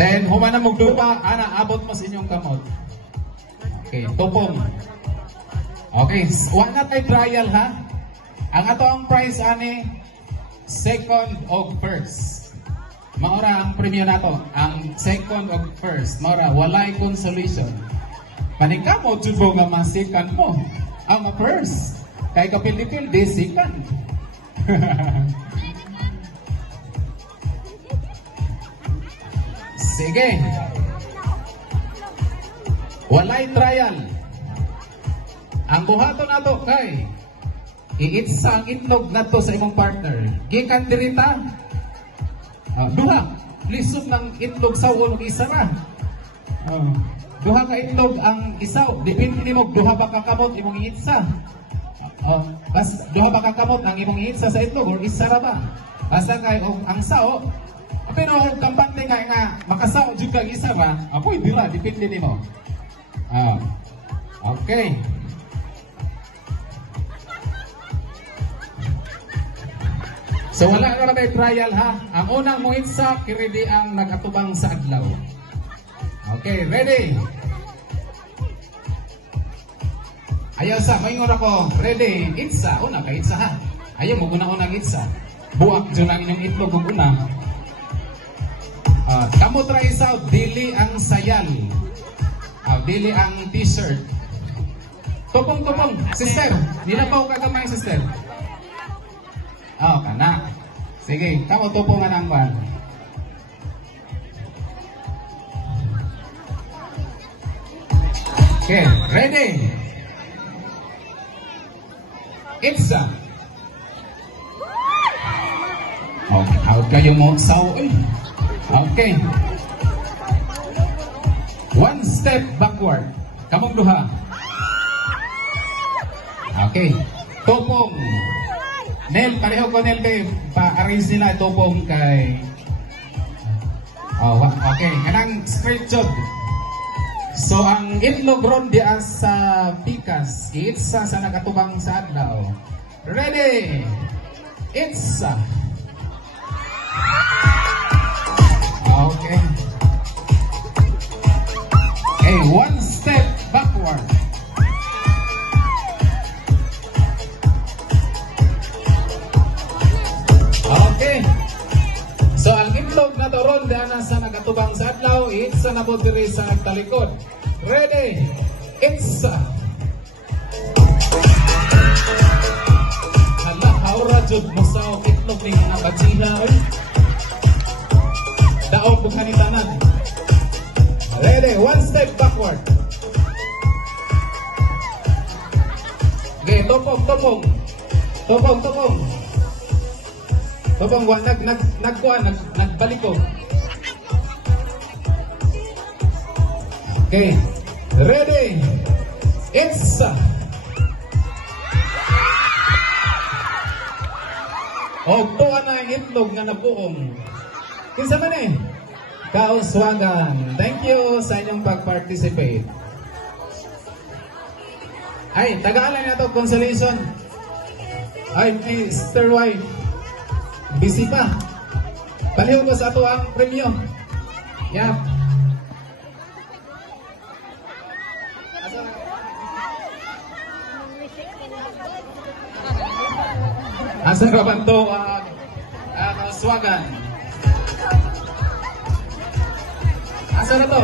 Then, humana mong dupa, ana, abot mo sa inyong kamot. Okay, tupong. Okay, wala tayo trial ha. Ang ato ang price ani, second o first. Maura ang premium nato, ang second o first. Maura, walay consolation. Panikamo, jubo nga masikan mo. Ang first. Kay kapil-dipil, di second. Sige. Walay trial. Ang buhato na to kay iitsa ang itlog na to sa imong partner. Gikan dirita. Duha. Lisod ng itlog sa ulo isa ra. Duha ka itlog ang isaw. Depende nimo duha ba ka kamot imong iitsa. Bas duha ba ka kamot ang imong iitsa sa itlog or isa ra ba? Basta kay ang sao pero kampante nga makasao jud kag isa ra, apoy dira depende nimo. Okay. So wala na may trial ha. Ang unang muitsa kiridi ang nagatubang sa adlaw. Okay, ready? Ayaw sa, maingon ako, ready, itsa, una ka itsa ha. Ayaw mo unang itsa. Buak dyan ang inyong itlog kung una. Kamu try out, dili ang sayal. Dili ang t-shirt. Tupong, sister. Nilapaw ka kamay, sister. Kana. Sige, kamu tupong nga nang ban. Okay, ready? Itza. Okay, out kayo mo saw. Okay. One step backward. Kamong duha. Okay. Tupong. Nel, pareho ko Nel kay pa-arrange nila tupong kay. Okay. Kanang straight job. So, ang itlog ron diya sa pikas. Itsa sa nagatubang sa adlaw. Ready? Itsa. Okay. Okay, one step backward. Okay. So, ang itlog na doron diyan sa nagatubang sa adlaw, itsa na po diri sa nagtalikod. Ready? Itsa. Hala, haura jud mo sa itlog ni mga batsina. Daog kung kanitanan. Ready? One step backward. Okay, tupong. Tupong, nagbaliko. Okay. Ready? It's tuwa na ang itlog nga nabuong. Kinsa man eh? Kauswagan. Thank you sa inyong pag-participate. Ay, tagalan na to consolation. Ay, Mr. White. Busy pa. Paliw ko sa ato ang premyo. Yeah. Asa ka ba ito, Kauswagan? Asa na to?